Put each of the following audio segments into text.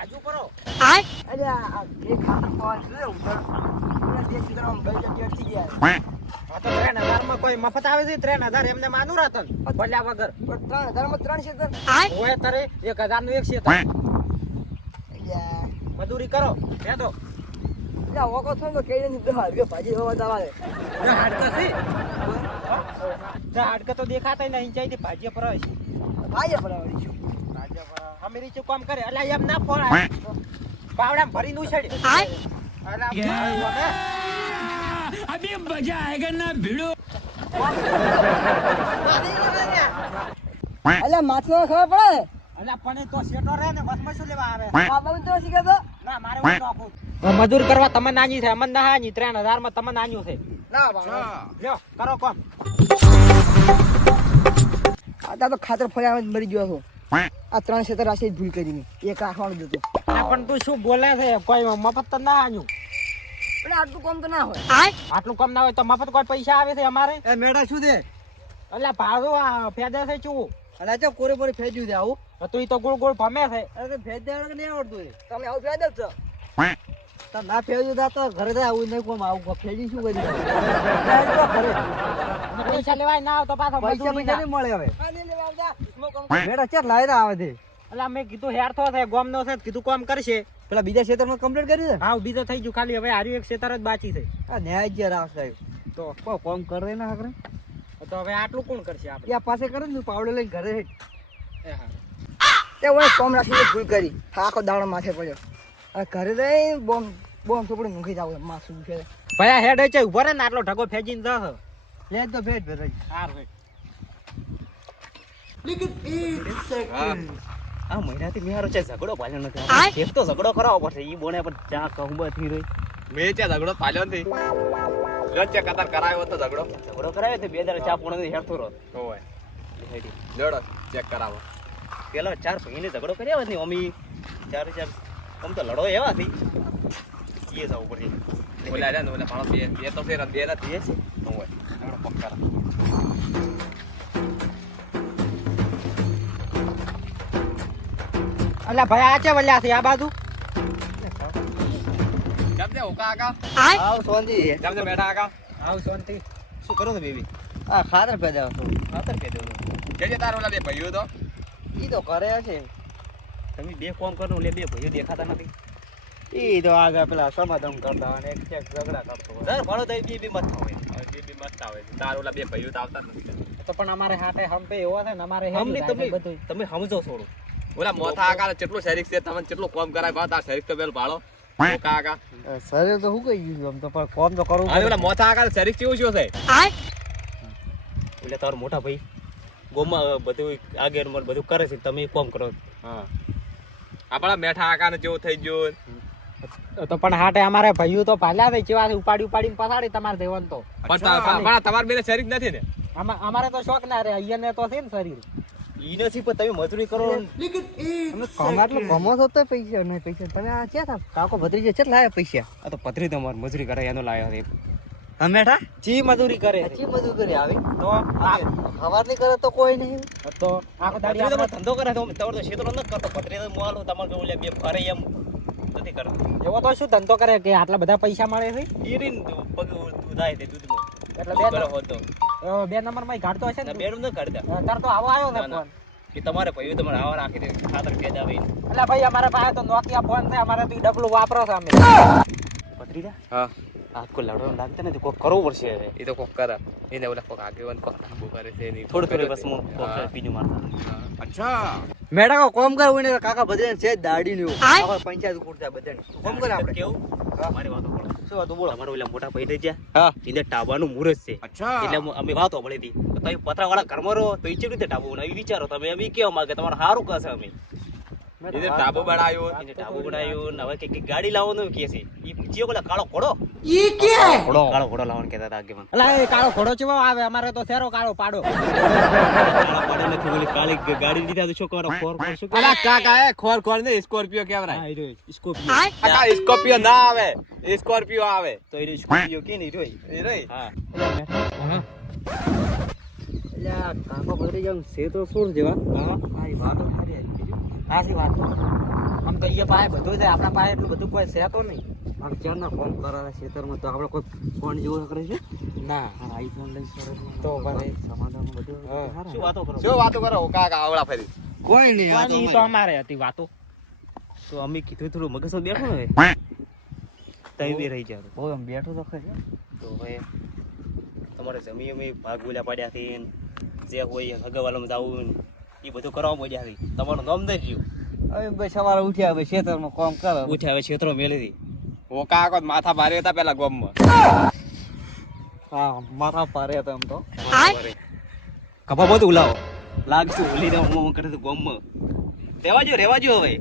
બાજુ કરો. અરે આ જે ખાતા પાસ છે ઉધર પૂરા દેશ વિદેશમાં ગઈ જગ્યા થઈ ગયા. આ તો 3000 માં કોઈ મફત આવે છે? 3000 એમને માનું રાતન ભલ્યા વગર. પણ 3000 માં 3 છે સર. ઓય તારે 1000 નું એક છે તારે. મજૂરી કરો દે દો. યા ઓકો થોડો કેડે ની દહાડ કે ભાજી હોવા દાવા દે. ના હાડકા છે. ના હાડકા તો દેખાતા નહીં ચાઈથી ભાજીયા પર આવે છે. ભાજી પડાવડી છું. ભાજીયા પર અમે રીચું કામ કરે. અલા એમ ના ફોડાય. પાવડામાં ભરીને ઉછેડી. અલા अभी मजा आएगा ना भिड़ो. અલ્યા માથે ખબર પડે. અલા પણ એ તો શેટો રહે ને વસમાં શું લેવા આવે? આ બાબુ તો શીખે તો ના મારે હું નોખું. મજૂર કરવા તમે નાની છે અમન ના હાની 3000 માં તમે નાન્યું છે. ના બાબા લ્યો કરો કોમ. આ તો ખાતર ફળ્યા મરી ગયો છો. આ 3 ક્ષેત્ર રાશિ ભૂલ કરીને એક રાખવાનું જતો. અલા પણ તું શું બોલે છે? કોઈ મફત તો ના હાન્યું. પણ આટલું કામ તો ના હોય. આટલું કમ ના હોય તો મફત કોઈ પૈસા આવે છે અમારે? એ મેડા શું દે? અલ્યા ભાડું આ ફેદે છે ચૂ. અલા ચા કોરે કોરે ફેજ્યું દે આવું. તું તો ગોળ ગોળ ભમે છે. અરે ફેજ દે કે નહીં આવડતું રે. તમે આવું ફેજ જ છો. તો ના ફેજ્યું દા તો ઘરે તો આવું નહીં કોમ આવું ફેજી શું કરી દે. પૈસા લેવાય ના આવતો પાછો પૈસા મજૂરી પૈસા ના. નહીં મળે હવે. મેડા ચા લાયરા આવે છે. અલા મેં કીધું હેર થો છે ગોમ નો છે કીધું કામ કરશે. પેલા બીજા ક્ષેત્રમાં કમ્પ્લીટ કરી દે. હા બીજો થઈ ગયું ખાલી હવે હાર્યું એક ક્ષેત્ર જ બાકી છે. આ ન્યાય જ રાખે તો કોમ કરે ના હકરે. તો હવે આટલું કોણ કરશે આપણે? ત્યાં પાસે કરે ને પાવડો લઈને ઘરે હેઠ. એ હા. તે ઓય કોમ રાખીને ભૂલ કરી. આખો દાડો માથે પડ્યો. આ ઘરે રહી બોમ્બ થોડી મૂકી જાવ માસું છે. ભયા હેડ છે ઉભો રે ને આટલો ઢગો ફેજીને જશે. લે તો ભેટ ભેટ. હાર ભાઈ. આ મહિનાથી મેરો છે ઝઘડો પાલ્યો નથી. એક તો ઝઘડો કરાવવો પડશે. ઈ બોને પણ ચા કહું થી રહી. મેં ત્યાં ઝઘડો પાલ્યો નથી. ગચ્ચે કતાર કરાયો હતો ઝઘડો. ઝઘડો કરાવ્યો તો 2000 ચા પોણે હેરતો રહો. હોય જોડો ચેક કરાવો. પેલા 4 ભાઈને ઝઘડો કર્યો ને અમી 4 આમ તો લડો એવા થી એ જવું પડશે. ઓલા રહ્યા ને ઓલા માણસ બે તો ફેર બે નથી એ છે હોય ઝઘડો પક્કા. અલા ભયા આ છે વલ્યા છે આ બાજુ. કેમ છે ઓકા આકા? આવ સોંધી કેમ છે બેઠા આકા? આવ શાંતિ. શું કરો છો બેબી? આ ખાતર પેદા ખાતર કે દેવું જે તાર ઓલા બે ભાઈઓ તો ઈ તો કરે છે. તમે બે કોમ કરો લે બે ભાઈઓ દેખાતા નથી. ઈ તો આગળ પેલા સમાધાન કરતા અને એક ચેક ઝઘડા કરતો. સર ભાડો તો બે મત હોય. બે મત આવે છે. તાર ઓલા બે ભાઈઓ તો આવતા જ નથી. તો પણ અમારે હાથે હંપે એવો છે ને અમારે અમને તમે બધું તમે સમજો થોડું. ઓલા મોથા આકા કેટલું શરીક છે તમને કેટલું કોમ કરાય બા તાર શરીક તો બેલ ભાળો ઓકા આકા. શરીર તો શું કહી ગયું આમ તો પણ કોમ તો કરવું અને ઓલા મોથા આકા શરીક કેવું શું છે? એટલે તારો મોટા ભાઈ ગોમાં બધું આગળ બધું કરે છે તમે કોમ કરો. હા આપણા મેઠા આકા ને જેવું થઈ ગયું. તો પણ હાટે અમારે ભાઈઓ તો ભાલ્યા છે કેવા ઉપાડીને પસાડી તમારે દેવન તો. પણ તમાર બેને શરીક નથી ને? અમારે તો શોખ ના રે અહીંયા તો છે ને શરીર. ઈ નથી પણ તમે મજૂરી કરો. કમાટલું કમો તો પૈસા નહીં પૈસા તમે આ ક્યાં થા કાકો ભત્રીજો કેટલા લાયા પૈસા? આ તો પથરી તમારે મજૂરી કરે એનો લાયો છે. તમે બેઠા ચી મજૂરી કરે છે. પછી બધું કરી આવી તો ખબર નહીં કરે તો કોઈ નહીં. તો આખો દાડી પથરી આપણે તમારે ધંધો કરે તો તમારે તો ક્ષેત્રો નથી કરતો. પથરી તો મોલો તમારે ઓલે બે ફરે એમ નથી કરતો. એવો તો શું ધંધો કરે કે આટલા બધા પૈસા મળે છે? ઈરીન પગ ઉધાય તે દૂધમાં. એટલે દૂધ કરો હોતો. 2 નંબર માં ઘાટતો હશે ને? બેરું ન કાઢતા. તાર તો આવો આવ્યો છે ના, ના. ફોન. કે તમારે ભાઈઓ તમારે આવા રાખી દે ખાતર કે જાવે. એટલે ભાઈ અમારા પાસે તો નોકિયા ફોન છે અમારે તો ઈ ડબલું વાપરો છે અમે. પથરી હા હાથ કોઈ લડવાનું લાગતા નથી. કોઈ કરવું પડશે હવે. એ તો કોક કરે એને ઓલા કોક આગેવાન કોક ઠાબુ કરે છે એની થોડું બસ હું બીજું મારતા. અચ્છા મેડા કોમ કરવું ને કાકા બધે છે દાડી નું આપણે પંચાયત કુડતા બધે કોમ કરે આપણે કેવું મારી વાતો બોલો. શું હતું બોલો. તમારા ઓલા મોટા ભાઈ થઈ ગયા હા એને ટાબાનું મુહૂર્ત છે. અચ્છા એટલે અમે વાતો મળી હતી તો તમે પતરાવાળા ઘરમાં રહો તો ઈ રીતે ટાબુ બનાવી વિચારો તમે અમે કેવા માંગે તમારે સારું કહેશે અમે એને ટાબુ બનાવ્યો એને ટાબુ બનાવ્યું ને હવે કે ગાડી લાવવાનું કે છે ઈ જે ઓલા કાળો ઘોડો કાળો ઘોડો લાવવાનું કહેતા હતા આગેવાન. એટલે એ કાળો ઘોડો ચેવો આવે અમારે તો શેરો કાળો પાડો. કાળા પાડે નથી ઓલી કાળી ગાડી લીધા તો શું કરો ખોર ખોર શું અલા કાકા એ ખોર ખોર ને સ્કોર્પિયો કેવરાય. હા ઈ સ્કોપિયો. કાકા સ્કોર્પિયો ના આવે સ્કોર્પિયો આવે તો એ સ્કૂટીઓ કે નહીં રોય. એ રહી હા એટલે કાકો ભત્રીજો છે તો સુર જેવા. હા મારી વાતો સારી આવી ગઈ. હાચી વાત આમ તો એ પાસે બધું છે આપણા પાસે એટલું બધું કોઈ છે તો નહીં આપણે ચારના ફોન કરાવે ખેતરમાં તો આપણે કોઈ ફોન જેવું કરે છે ના આઈફોન લઈ કરે તો ભાઈ સમાધાન બધું શું વાતો કરો શું વાતો કરો કાકા આવડા ફરી કોઈ નહીં આ તો ઈ તો અમારે હતી વાતો તો અમે કીધું થોડું મગજમાં બેઠો ને તઈ બી રહી જાય બહુ આમ બેઠો તો ખરી તો ભાઈ તમારે જમી અમે ભાગ બોલ્યા પડ્યા છે જે હોય હગાવાલામાં જવું એ બધું કરવા પડ્યા છે તમારું નામ દઈ ગયું હવે ભાઈ સવારે ઉઠ્યા હવે ખેતરમાં કામ કરે ઉઠ્યા હવે ક્ષેત્રો મેલી હતી ઓ કાકા માથા ભારે હતા પેલા ગામમાં હા માથા પારે હતા એમ તો કપા બધું ઉલાવો લાગશું ઓલી હું કરે તો ગોમમાં રેવા જો હવે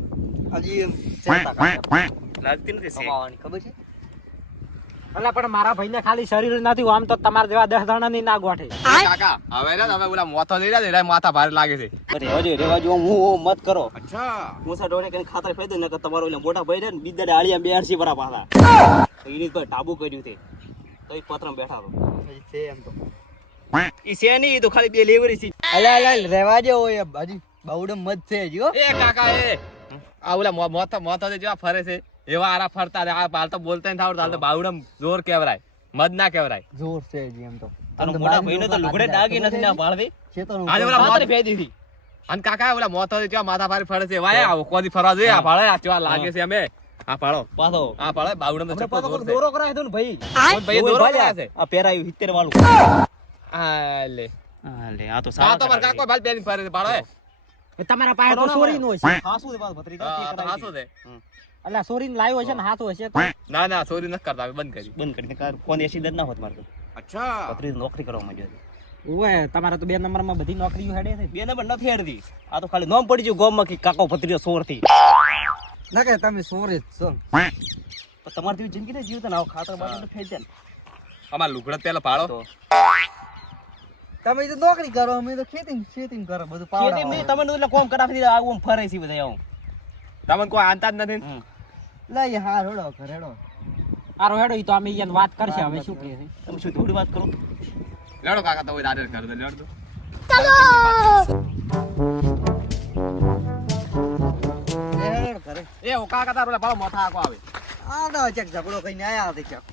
હજી એમ ચેતા કાકા લાગતી નથી સે કમાવાની ખબર છે એટલે પણ મારા ભાઈને ખાલી શરીર નથી આમ તો તમારા જેવા 10 જણા ની ના ગોઠે કાકા હવે ને તમે ઓલા મોથો લઈ રહ્યા ને માથા ભારે લાગે છે રેવા જો હું મત કરો અચ્છા મોસા ડોને કરીને ખાતર ફેદ ને કે તમારો ઓલા મોટા ભાઈ ને બીજા આળિયા 82 વરા પાછા એની પર ટાબુ કર્યું છે તો એ પત્રમ બેઠા તો છે એમ તો ઈ છે નહીં ઈ તો ખાલી બે લેવરી છે અલા રહેવા દે ઓય હજી બાવડમ મત છે હજી હો એ કાકા એ આ ઓલા મોથો જેવા ફરે છે એવા આરા ફરતા આ હાલ તો બોલતા નહીં આવડતું હાલ તો બાવડમ જોર કેવરાય મદ ના કેવરાય જોર છે હજી એમ તો તારો મોટા ભાઈને તો લુગડે ડાગી નથી ના પાળવી ખેતરનું આજે ઓલા માત્ર મોથો ફેદી હતી અને કાકા ઓલા મોથો જેવા માથા ભારે ફરે છે વાય આવો કોદી ફરવા જોઈએ આ ભાળે આ કેવા લાગે છે અમે આ પાળો પાછો આ પાળે બાવડમ તો આપણે પાછો જોર છે દોરો કરાય તો ને ભાઈ ભાઈ દોરો કર્યા છે આ પેરાયું 70 વાળું આ લે આ તો આ તો માર કાકો ભાલ બેન ફરે છે પાળો તમારા પાસે તો સોરી નો છે હાસુ દે પાછો ભત્રીજા હા તો હાસો છે એટલે સોરી લાવ્યો છે ને હાથો હશે તો ના ના ચોરી નથી કરતા બંધ કરી બંધ કરીને કોણ એસી ના હોત મારતો અચ્છા ભત્રીજ નોકરી કરવા માંડ્યો ઓય તમારા તો 2 નંબરમાં બધી નોકરીઓ હેડે છે બે નંબર નથી હેડતી આ તો ખાલી નામ પડી ગયું ગામમાં કે કાકો ભત્રીજો સોર થી ના કે તમે સોરી જ છો પણ તમારી જેવી જિંદગી ને જીવતા આવો ખાતર બાતર ફેલ જાય અમાર લુગડા પેલા પાળો તો તમે તો નોકરી કરો અમે તો ખેતી કરો બધું ખેતી પાવડા નહીં તમે એટલે કોમ કરાવી આવું આમ ફરે છે બધા આવું તમને કોઈ આનતા જ નથી લઈ હાર હેડો ઘર હેડો આરો હેડો ઈ તો અમે ઈયાને વાત કરશે હવે શું કહે છે તમે શું થોડી વાત કરો લેડો કાકા તો દાદર કર દે લેડો હેડો ઘરે એ ઓ કાકા તાર પેલા પાળો મોથા આકો આવે આ તો ચેક ઝઘડો કઈને આયા હતા ચેક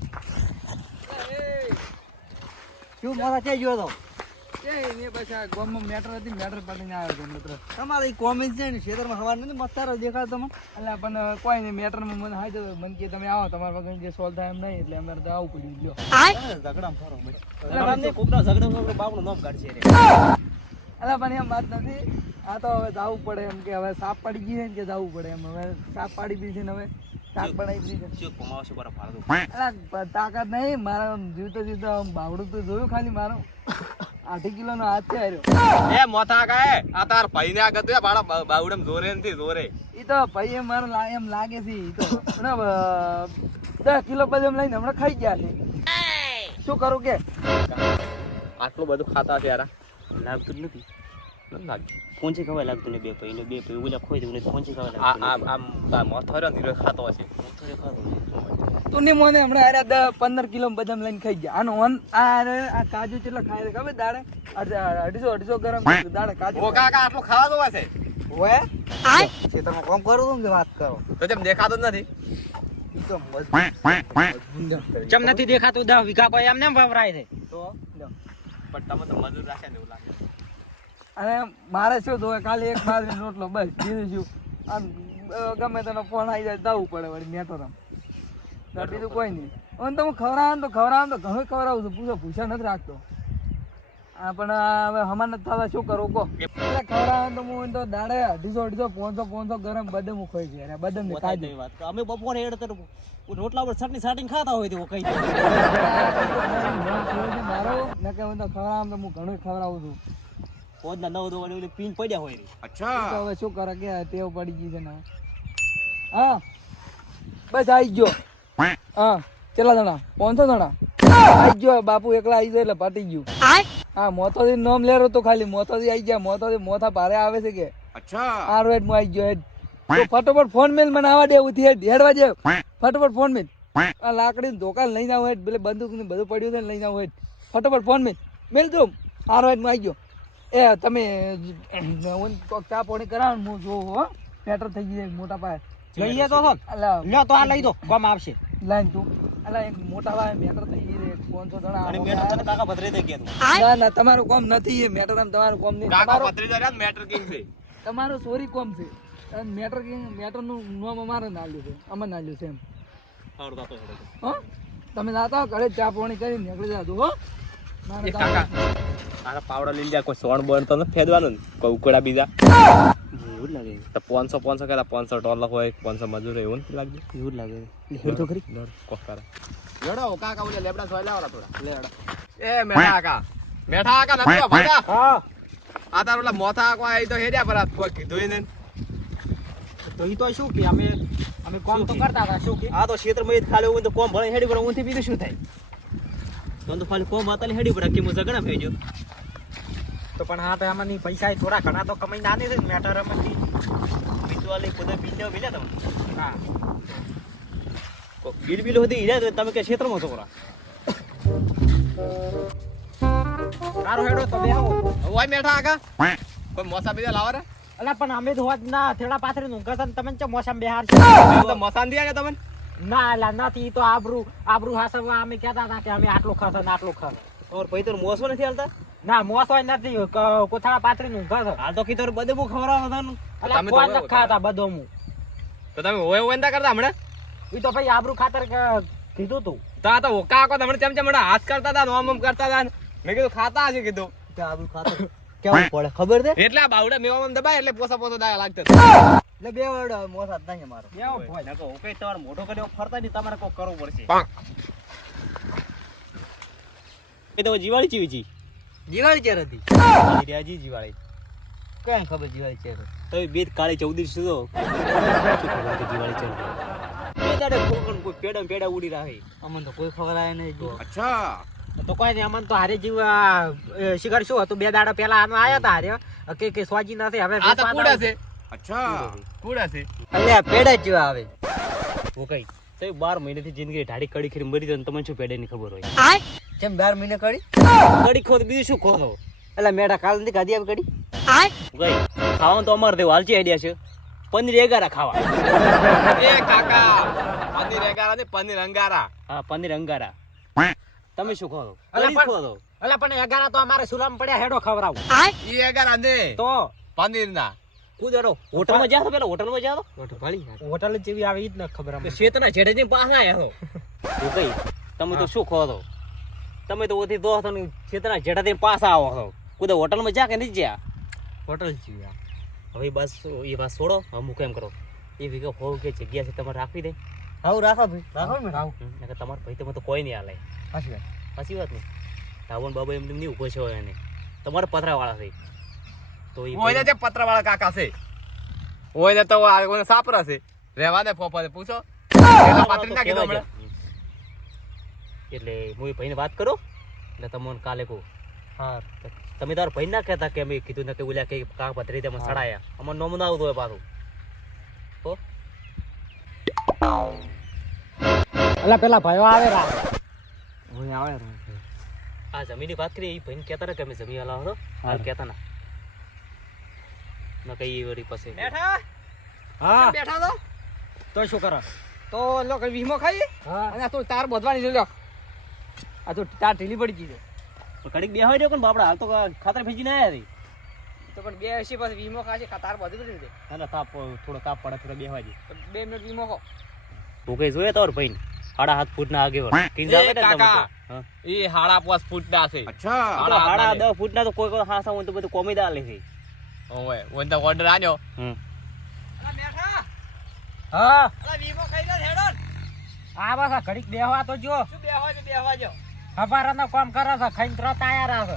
શું મોથા છે જો તો તમારે કોમેન્ટ છે ને ખેતરમાં હવા નથી મસ્તારો દેખાડો તમે એટલે પણ કોઈ નહીં મેટરમાં મને હાઈ દો મને કે તમે આવો તમારા વગર જે સોલ્વ થાય એમ નહીં એટલે અમારે તો આવું પડ્યું લ્યો ઝઘડામાં ફરો ભાઈ તમને કોકના ઝઘડો બાપનું નામ કાઢશે રે એટલે પણ એમ વાત નથી આ તો હવે જવું પડે એમ કે હવે સાપ પાડી ગઈ છે ને કે જવું પડે એમ હવે સાપ પાડી દીધી છે ને હવે શાક બનાવી દીધી છે શું કમાવશે પર ફાળો એટલે તાકાત નહીં મારા જીવતો બાવડું તો જોયું ખાલી મારો 8 કિલોનો હાથ છે હાર્યો એ મોથા કાય આ તાર ભાઈને આ ગતું બાળા બાવડમ જોરે નથી જોરે ઈ તો ભાઈ એમ મારો એમ લાગે છે ઈ તો બરાબર 10 કિલો બદામ લઈને હમણાં ખાઈ ગયા છે શું કરું કે આટલું બધું ખાતા છે યાર લાગતું જ નથી નથી લાગતું પહોંચી ખવાય લાગતું ને બે ભાઈ ઓલા ખોઈ દઉં ને પહોંચી ખવાય આ લાગતું આમ આ મોથો રહ્યો ને એ ખાતો હશે તું ને મને હમણાં હાર્યા 10-15 કિલો બદામ લઈને ખાઈ ગયા આનો આ કાજુ કેટલા ખાય છે ખબર દાડે 250 ગ્રામ દાડે કાજુ ઓ કાકા આટલું ખાવાનું હશે ઓએ ખેતરમાં કામ કરું છું કે વાત કરો તો જેમ દેખાતું જ નથી ઈ તો ચમ નથી દેખાતું 10 વીઘા કોઈ એમને વવરાય છે તો પણ તમે તો મજૂર રાખે ને એવું લાગે અને મારે શું જોવે ખાલી એક બાજરી રોટલો બસ બીજું શું આમ ગમે તેનો ફોન આવી જાય જવું પડે વળી મેં તો બીજું કોઈ નહીં અને તમે ખવડાવો તો ઘણું ખવડાવું છું પૂછા નથી રાખતો હા પણ હવે હમણાં નથી થતા શું કરવું કહો એટલે ખવડાવો તો હું તો દાડે 250 ગરમ બદામ ખોઈ છે અને બદામ ને ખાઈ દઉં વાત અમે બપોરે હેડ રોટલા પર ચટણી સાટીને ખાતા હોય તો કઈ મારો ને કે હું તો ખવડાવું તો હું ઘણું ખવડાવું છું પોદના 9 દો વાળી પીન પડ્યા હોય રે અચ્છા તો હવે શું કરે કે ટેવ પડી ગઈ છે ને હા બસ આવી ગયો હા કેટલા જણા 500 જણા આવી ગયો બાપુ એકલા આવી જાય એટલે પટી ગયું હા મોતોથી નામ લેરો તો ખાલી મોતોથી આવી ગયા મોતોથી મોથા ભારે આવે છે કે અચ્છા આ રેડ માં આવી ગયો હેડ તો ફટોફટ ફોન મેલ મને આવા દે ઉથી હેડવા દે ફટોફટ ફોન મેલ આ લાકડી દોકાન લઈને આવો હેડ પેલે બંદૂક ને બધું પડ્યું છે લઈને આવો હેડ ફટોફટ ફોન મેલ દો આ રેડ માં આવી ગયો એ તમે ચા પાણી કરાવો હું જોઉં હો મેટર થઈ ગઈ મોટા પાયે. લઈએ તો થોન. અલા લ્યો તો આ લઈ દો કોમ આવશે. લાઈન તું અલા એક મોટા પાયે મેટર થઈ ગઈ છે 500 જણા અને આવો મેં તો ગયા. તને કાકા ભદ્રે દઈ ગયા તું. ના ના તમારું કોમ નથી એ મેટર તમારું કોમ નહીં. કાકા તમારું પત્રી રહ્યા મેટર કિંગ છે. તમારું સોરી કોમ છે અને મેટર નું નામ અમારે નાલ્યું છે અમે નાલ્યું છે એમ. સારું તાતો હેડો. હો તમે જાતા હો ઘરે ચા પાણી કરીને નીકળી જાજો હો. ના, ના, એ કાકા આના પાવડા લઈ જા કોઈ સોણ બોણ તો ન ફેદવાનું ને કોઈ ઉકળા બીજા એવું જ લાગે તો 500 કહેતા 500 ડોલર હોય 500 મજૂર એવું નથી લાગતું. એવું જ લાગે હેડ તો ખરી. કોક કરે લેડો કાકા ઓલે લેબડા સોય લાવરા થોડા લેડો એ મેઠા કાકા નથી ભાડા હા આ તાર ઓલા મોથા કોઈ આઈ તો હેડ્યા પર કોઈ કીધું ને તો ઈ તો શું કે અમે કોમ તો કરતા હતા શું કે આ તો ક્ષેત્રમાં જ ખાલી હું તો કોમ ભણે હેડી પર ઊંથી બીજું શું થાય તો ખાલી કોમ હતા હેડી પર કે મુઝા ઘણા થઈ ગયો તો પણ હા તો આમાંની પૈસા થોડા ઘણા તો કમાઈ ના દે છે મેટર માંથી. બીજું વાલે પોતે બીજો મિલ્યા તમે હા બિલ બિલ હતી હીરા તો તમે કે ક્ષેત્રમાં છોકરા સારો હેડો તો બે આવો. ઓય મેઠા કાકા કોઈ મોસા બીજા લાવો રે અલા પણ અમે તો હોત ના થેડા પાથરી નું કરતા તમે ચમ મોસમ બેહાર છે. તો મસાન દિયા ને તમને ના અલા નથી ઈ તો આબરૂ હાસવા અમે કહેતા હતા કે અમે આટલું ખાશે ને આટલું ખાશે. તમાર પૈ તો મોસો નથી હાલતા ના મોસો નથી કોથળા પાથરી નું ઘર. હાલ તો કીધું બધે બહુ ખવડાવવા હતા અલા તમે તો કોણ હવે ન ખાતા બધો હું તો તમે ઓય ઓયંદા કરતા હમણે ઈ તો ભાઈ આબરૂ ખાતર કીધું તું. તો આ તો ઓકા કો તમને ચમ ચમ હાથ કરતા હતા નોમ નોમ કરતા હતા મેં કીધું ખાતા હશે કીધું આપણું ખાતર કેવું પડે ખબર છે એટલે આ બાવડા મેવામાં દબાય એટલે પોસા પોસા દાયા લાગતા એટલે બે વડ મોસા જ નહીં મારો બેહો ભોય. નાખો ઓકે તમારે મોટો કર્યો ફરતા નહીં તમારે કોક કરવું પડશે એ તો જીવાળી ચીવી છી દિવાળી ક્યારે હતી રાજી જીવાળી કઈ ખબર દિવાળી ક્યારે તો બે કાળી 14 સુધી તો દિવાળી ચાલે બે દાડે કોકન કોઈ પેડા ઉડી રહે અમને તો કોઈ ખબર આવે નહીં અચ્છા તો કોઈ નહીં અમને તો હારે જીવ શિખર શું હતું 2 દાડા પહેલા આનો આયા તા હારે કે સ્વાજી નથી હવે આ તો કુડા છે અચ્છા કુડા છે અલ્યા પેડા જેવા આવે હું કઈ તો 12 મહિનાથી જિંદગી ઢાડી કડી ખરી મરી જાય તમને શું પેડે ની ખબર હોય જેમ 12 મહિને કરી કડી ખોદ બીજું શું ખોદો એટલે મેઠા કાલ નથી ખાધી આવી કરી ગઈ ખાવાનું તો અમારે દેવું હાલચી આઈડિયા છે પનીર એગારા ખાવા એ કાકા પનીર એગારા ને પનીર અંગારા હા પનીર અંગારા તમે શું ખોદો અલા કડી પણ- ખોદો અલા પણ 11 તો અમારે સુલામ પડ્યા હેડો ખવરાવું ઈ એગારા ને તો પનીર ના કુદરો હોટલમાં જાતો પેલા હોટલમાં જાતો હોટલ જેવી આવે ઈ જ ન ખબર અમને. શેતના છેડે જઈને પાછા આયા છો કઈ તમે તો શું ખોદો તમે તો ઓથી દોસ્ત ને શેતના છેડા જઈને પાછા આવો છો કુદે હોટલમાં જા કે નથી જ્યા હોટલ જેવી આવે હવે બસ એ વાત છોડો અમુક એમ કરો એ વિગો હોવ કે જગ્યા છે તમારે રાખવી દે હાઉ રાખો ભાઈ રાખો ને નકર તમારા ભાઈ તમે તો કોઈ નહીં હાલે હાચી વાત સાચી વાત ને ધાવણ બાબા એમને નહીં ઉભો છે હોય એને તમારે પથરા વાળા છે તો ઈ ઓય જે પત્રવાળા કાકા છે ઓય તો આ કોને સાપરા છે રહેવા દે ફોફા પૂછો એના પાત્ર ના કીધું હમણાં એટલે હું એ ભાઈને વાત કરું એટલે તમને કાલે કહું હા તમે તારા ભાઈ ના કહેતા કે અમે કીધું નથી ઓલ્યા કે કા પથરી તેમાં સડાયા અમારે નોમ ના આવતું હોય પાછું હો અલા પેલા ભાઈઓ આવે રા હું આવે આ જમીનની વાત કરી એ ભાઈને કહેતા ને કે અમે જમીન હલાવો હતો હાલ કહેતા ના ના કઈ વળી પાસે હા બેઠા તો શું કરો તો લોકો વીમો ખાઈ હા અને આ તો તાર બધવાની છે લ્યો આ તો તાર ઢીલી પડી ગઈ છે કડીક બે હોય પણ બાપડા હાલ તો ખાતર ભેજી ના આવ્યા તો પણ 2 80 પછી વીમો ખાશે તાર બધી પડી છે હતી તાપ થોડો તાપ પડે થોડો બે હોય તો 2 મિનિટ વીમો ખો હું કઈ જોઈએ તાર ભાઈ 7.5 ફૂટ ના આગેવાન એ કાકા ઈ 5.5 ફૂટ ના છે અચ્છા 10 ફૂટ ના તો કોઈ કોઈ હાસા હોય તો બધું કોમી દા લે છે ઓય ઓન તો ઓર્ડર આન્યો હા અલા વીમો ખાઈ લે હેડો આ બસ ઘડીક બેહવા તો જો શું બેહવા જો હવારાના કામ કરે છે ખાઈને તરત આયા રહે છે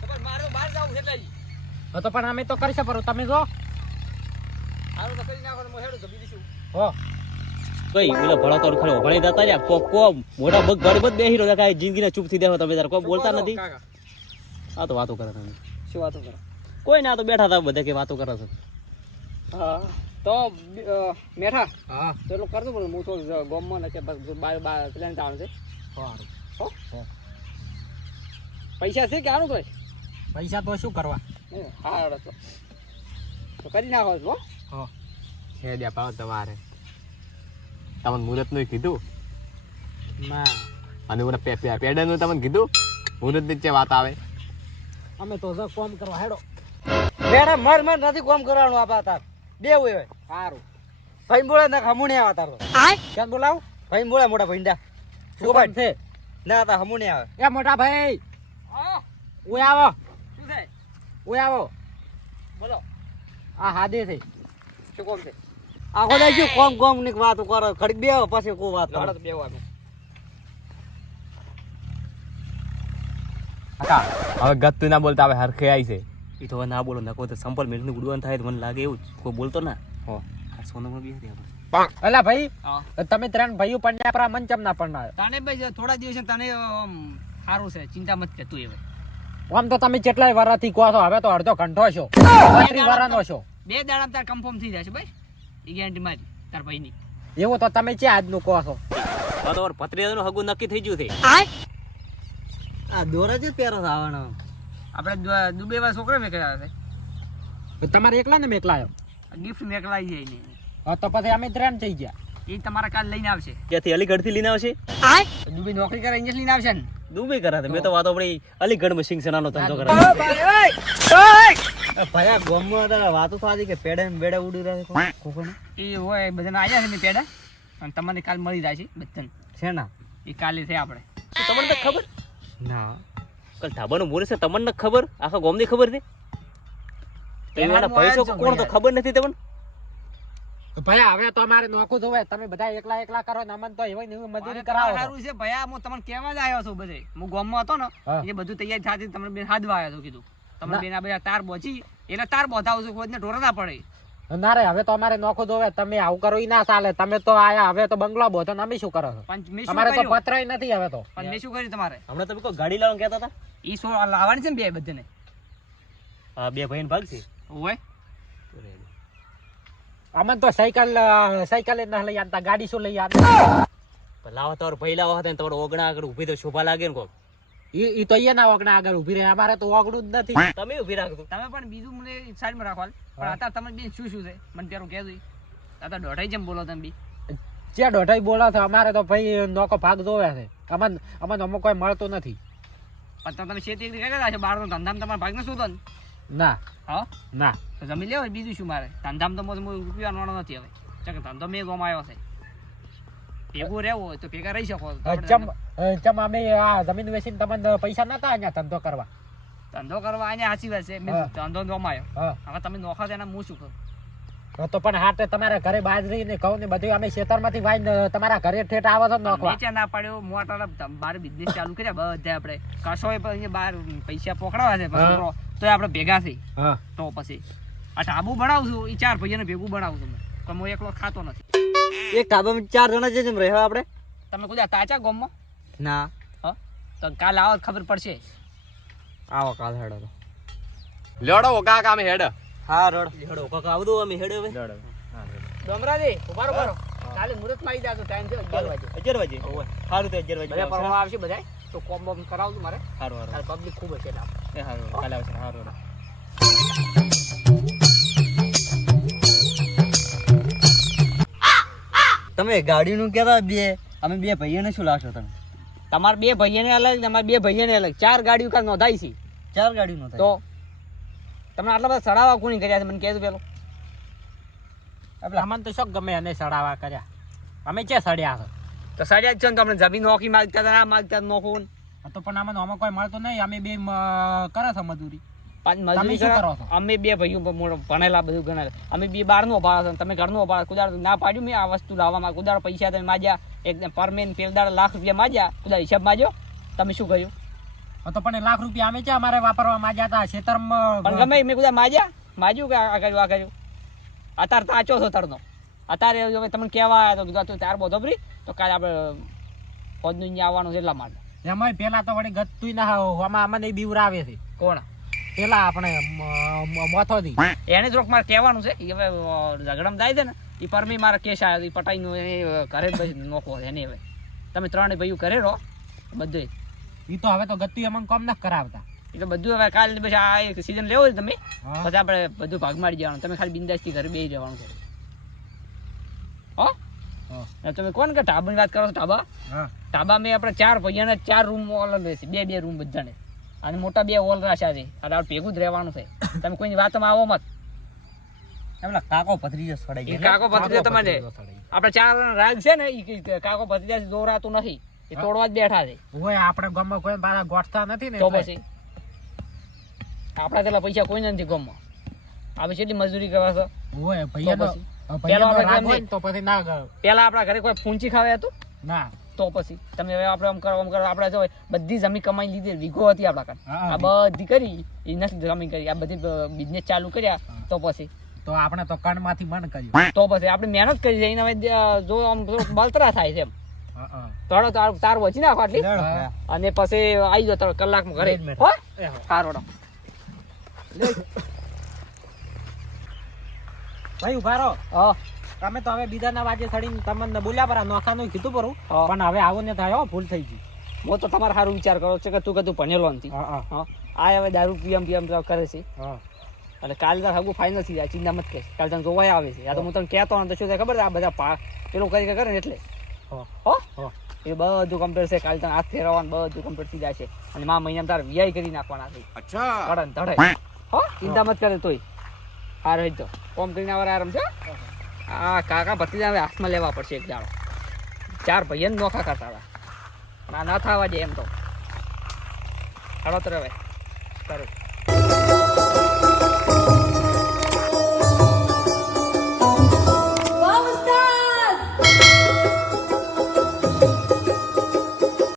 તો પણ મારું બહાર જાવું એટલે જ તો પણ અમે તો કરી શકો તમે જો હારું તો કરી નાખો હું હેડું તો બીજું શું હો કઈ બોલે ભળો તો ખરો ભણી જતા રહ્યા કો મોટા બગ ઘર બધ બેહી રહ્યો કાઈ જિંદગીને ચૂપ થઈ દેવો તમે તાર કોઈ બોલતા નથી આ તો વાતો કરે તમે શું વાતો કરો કોઈ ના તો બેઠા હતા બધા કે વાતો કરે છે હા તો મેઠા હા તો એટલું કરજો પણ હું તો ગોમમાં ને કે બસ બાર પ્લાન જવાનું છે સારું હો પૈસા છે કે આનું તો પૈસા તો શું કરવા હા તો કરી નાખો છો હા હે દે પાવ તમારે તમને મુહૂર્ત નું કીધું ના અને ઓલા પેડા નું તમને કીધું મુહૂર્ત ની જે વાત આવે અમે તો જો કોમ કરવા હેડો બેડા મર નથી કોમ કરવાનું આપા તાર બે હોય સારું ભાઈ બોલે ના હમુને આવા તાર ક્યાં બોલાવ ભાઈ બોલે મોટા ભઈંડા શું કામ છે ના તા હમુને આવે એ મોટા ભાઈ હા ઓય આવો શું થાય ઓય આવો બોલો આ હાદે છે શું કોમ છે આખો દે શું કોમ કોમ ની વાતો કરો ખડી બે પછી કોઈ વાત કરો લડત બેવાનું કાકા હવે ગત્તુ ના બોલતા હવે હરખે આવી છે એ તો હવે ના બોલો નકો તો સંપલ મિનિટનું ગુડવાનું થાય તો મને લાગે એવું જ કોઈ બોલતો ના હો આ સોનમમાં બી હતી આપણે અલા ભાઈ હા તમે ત્રણ ભાઈઓ પંડ્યા પર મન ચમ ના પડના તને ભાઈ થોડા દિવસ તને સારું છે ચિંતા મત કર તું હવે આમ તો તમે કેટલાય વરાથી કહો છો હવે તો અડધો ઘંટો છો 35 વરાનો છો બે દાડા તાર કન્ફર્મ થઈ જશે ભાઈ એ ગેરંટી મારી તાર ભાઈની એવું તો તમે છે આજનું કહો છો બરોબર પત્રીનું હગું નક્કી થઈ ગયું છે આ દોરા જ પહેરો આવવાનો આપણે દુબઈમાં છોકરા મેકલા છે તમારે એકલા ને મેકલા આવ્યો ગિફ્ટ મેકલાઈ જાય નહીં હા તો પછી અમે ત્રણ થઈ ગયા એ તમારા કાલ લઈને આવશે ત્યાંથી અલીગઢથી લઈને આવશે દુબઈ નોકરી કરે અહીંયા જ લઈને આવશે ને દુબઈ કરાતે મેં તો વાતો આપણી અલીગઢમાં શિવસેનાનો ધંધો કરે ભયા ગોમમાં તારા વાતો સાદી કે પેડે ને બેડે ઉડી રહે કોકોને એ હોય બધાને આવ્યા છે મેં પેડા અને તમને કાલ મળી જાય છે બધાને છે ના એ કાલે છે આપણે તમને નથી ખબર ના કાલ ધાબાનું મુહૂર્ત છે તમને નથી ખબર આખા ગામની ખબર છે એના પૈસો કોણ તો ખબર નથી તમને ભાઈ હવે તો અમારે નોખું જોવે તમે બધા એકલા એકલા કરો ને અમને તો એવી ને એવી મજૂરી કરાવો છો. સારું છે ભયા હું તમને કહેવા જ આવ્યો છું બધે હું ગામમાં હતો ને હા. એ બધું તૈયાર થતી તમને બેન હાદવા આવ્યો હતો કીધું તમને બેન આ બધા તાર બોચી એટલે તાર બોધાવું છું કોઈને ઢોર ના પડે ના રે હવે તો અમારે નોખું જોવે તમે આવું કરો ઈ ના ચાલે તમે તો આયા હવે તો બંગલો બોધો ને અમે શું કરો છો પણ મેં શું અમારે તો કર્યું પત્રય નથી હવે તો પણ મેં શું કર્યું તમારે હમણાં તમે કોઈ ગાડી લાવવાનું કહેતા હતા ઈ સો લાવવાની છે ને બે બધાને હા બે ભાઈને ભાગ છે હોય અમને તો સાયકલ જ ના લઈ આવતા ગાડી શું લઈ આવતા લાવા તમારે ભાઈ લાવવા હતા ને તમારે ઓગણા આગળ ઊભી તો શોભા લાગે ને કોક ઈ તો અહીંયા ના ઓગણા આગળ ઉભી રહે અમારે તો ઓગણું જ નથી તમે ઊભી રાખો તમે પણ બીજું મને સાઈડમાં રાખવા પણ અત્યારે તમે બેન શું શું છે મને ત્યારે કહેજો અત્યારે દોઢાઈ જેમ બોલો તમે બી જે દોઢાઈ બોલો છો અમારે તો ભાઈ નોકો ભાગ જોવે છે અમને અમુક કોઈ મળતું નથી પણ તમે ખેતી કર્યા છે બહારનો ધંધામાં તમારા ભાગને શું તો ના હા ના તો જમી લેવો બીજું શું મારે ધંધામાં તો રૂપિયા વાળો નથી હવે ચાકે ધંધો મેં ગમાયો છે ભેગું રહેવું હોય તો ભેગા રહી શકો ચમ અમે આ જમીન વેચીને તમને પૈસા નતા અહીંયા ધંધો કરવા ધંધો કરવા અહીંયા સાચી વાત છે મેં હા. ધંધો ગમાયો હા હવે તમે નોખા તેના હું શું કરું તો પણ હાથે તમારા ઘરે બાજરી ને ઘઉં ને બધું અમે ખેતરમાંથી વાઈને તમારા ઘરે ઠેઠ આવો છો ને નોખવા નીચે ના પાડ્યો મોટા બાર બિઝનેસ ચાલુ કર્યા બધા આપણે કશો બાર પૈસા પકડાવા છે હા. છોકરો તો આપણે ભેગા થઈ હા તો પછી આ ઢાબુ બનાવું છું એ 4 ભાઈઓને ભેગું બનાવું છું પણ હું એકલો ખાતો નથી એક ઢાબામાં 4 જણા જેમ રહે આપણે તમે કુદા તાચા ગામમાં ના હા તો કાલ આવો તો ખબર પડશે આવો કાલ હેડો તો લેડો ઓકા કામ હેડ હા રોડ હેડો કાકા આવ દો અમે હેડે હવે ડોમરાજી ઉભા રહો કાલે મુહૂર્ત માં આવી જાજો ટાઈમ છે 11 વાગે 11 વાગે સારું તો 11 વાગે બધા પરવા આવશે બધા તો કોમ બોમ કરાવજો મારે સારું કાલે પબ્લિક ખૂબ હશે એટલે સારું કાલે આવશે સારું તમે ગાડીનું કહેતા બે અમે બે ભાઈઓને શું લાગશો તમે તમારે બે ભાઈઓને અલગ ને અમારે બે ભાઈઓને અલગ 4 ગાડીઓ કાલ નોંધાઈ છે 4 ગાડીનું થાય તો તમે આટલા બધા સડાવા કોની કર્યા છે મને કહેજો પેલો અમને તો શોખ ગમે અને સડાવા કર્યા અમે છે સડ્યા છે તો સડ્યા જ છે ને તમને જમીન નોખી માગતા હતા ના માગતા હતા નોખો ને તો પણ આમાં આમાં કોઈ મળતું નહીં અમે બે કરે છે મજૂરી પાંચ તમે મજૂરી શું કરો કરો છો? અમે બે ભાઈઓ ભણેલા બધું ગણેલા અમે બે બહારનું ભાવ છે તમે ઘરનું ભાવ કુદાર ના પાડ્યું મેં આ વસ્તુ લાવવામાં કુદાર પૈસા તમે માજ્યા એકદમ પરમેન પેલદાર લાખ રૂપિયા માજ્યા કુદાર હિસાબ માજો તમે શું કર્યું તો પણ લાખ રૂપિયા અમે છે અમારે વાપરવા માંગ્યા હતા ખેતરમાં પણ ગમે મેં કુદાર માજ્યું કે આ કર્યું અત્યારે તાચો છો તરનો અત્યારે હવે તમને કહેવા આવ્યા તો કીધું તું તાર બધો ફરી તો કાલે આપણે પદનું અહીંયા આવવાનું છે એટલા માટે એમાં પેલા તો વળી ગતું ના આમાં અમને બીવરાવે છે કોણ પેલા આપણે મોથોથી એને જ રોક મારે કહેવાનું છે એ હવે ઝઘડામાં જાય છે ને એ પરમી મારા કેસ આવ્યો એ પટાઈનું એ ઘરે જ બસ નોખો છે એને હવે તમે ત્રણેય ભાઈઓ ઘરે રહો બધું ઈ તો હવે તો ગતું અમને કોમ ન કરાવતા એ તો બધું હવે કાલે પછી આ એક સીઝન લેવો છે તમે હા. પછી આપણે બધું ભાગ મારી જવાનું તમે ખાલી બિંદાસથી ઘરે બેસી જવાનું છે હો હા. ને તમે કોણ કે ઢાબાની વાત કરો છો ઢાબા હા ઢાબા મેં આપણે 4 ભાઈઓને 4 રૂમ અલગ રહેશે, બે રૂમ બધાને, અને મોટા 2 હોલ રાખ્યા છે, અને આ ભેગું જ રહેવાનું છે. તમે કોઈની વાતમાં આવો મત. એમલા કાકો ભત્રીજો સડાઈ ઈ ગયા કાકો ભત્રીજો તમારે આપણે 4 રાજ છે ને ઈ કાકો ભત્રીજા દોરાતું નથી, એ તોડવા જ બેઠા છે. ઓય આપણે ગામમાં કોઈ પાછા ગોઠતા નથી ને તો એટલે. પછી આપણા તેલા પૈસા કોઈ નથી ગામમાં. આપણે કેટલી મજૂરી કરવા છે. ઓય ભૈયાનો પછી? ભૈયાનો પેલો આપણે રાગ કેમ હોય ને તો પછી ના ગયો. પેલા આપણા ઘરે કોઈ ફૂંચી ખાવે હતું ના તો પછી તમે હવે આપણે આમ કરો આપણે જો બધી જમીન કમાઈ લીધી, વીઘો હતી આપણા કાન, હા, આ બધી કરી એ નથી જમીન કરી, આ બધી બિઝનેસ ચાલુ કર્યા. તો પછી તો આપણે તો કણમાંથી મન કર્યું. તો પછી આપણે મહેનત કરી છે એના હવે જો આમ થોડુંક બળતરા થાય છે એમ. હા, હા. થોડો તાર વચી નાખો આટલી, હા. અને પછી આવી જાવ તારો કલાકમાં ઘરે. એક મિનિટ. હો એ હા. સારો ભાઈ ઉભા રહો. હા તમે તો હવે બીજાના વાજે સડીને તમને બોલ્યા પર નોખાનું કીધું પરું, હા. પણ હવે આવું ને થાય હો, ભૂલ થઈ ગઈ. હું તો તમારે સારું વિચાર કરો છે કે તું ભણેલો નથી. હા હા હા આ હવે દારૂ પીએમ કરે છે, હા એટલે કાલે તાર હગું ફાઇનલ થઈ જાય, ચિંતા મત કે. કાલે તને જોવાય આવે છે, યા તો હું તને કહેતો ને તો શું થાય ખબર છે, આ બધા પેલું કરી કરે ને એટલે હા. હો હા. એ બધું કમ્પ્લીટ છે. કાલે તને હાથ ફેરવવાનું બધું કમ્પ્લીટ થઈ જાય છે, અને મા મહિનામાં તારે વીઆઈ કરી નાખવાના છે. ધડે ને ધડે. હો ચિંતા મત કરે તોય હાર હોય તો કોમ કરીને આવે આરામ છે. આ કાકા ભત્રીજા હવે હાથમાં લેવા પડશે એક દાડો. 4 ભાઈઓને નોખા કરતા હતા, ના થવા દે એમ તો. હાલો તો હવે કરું.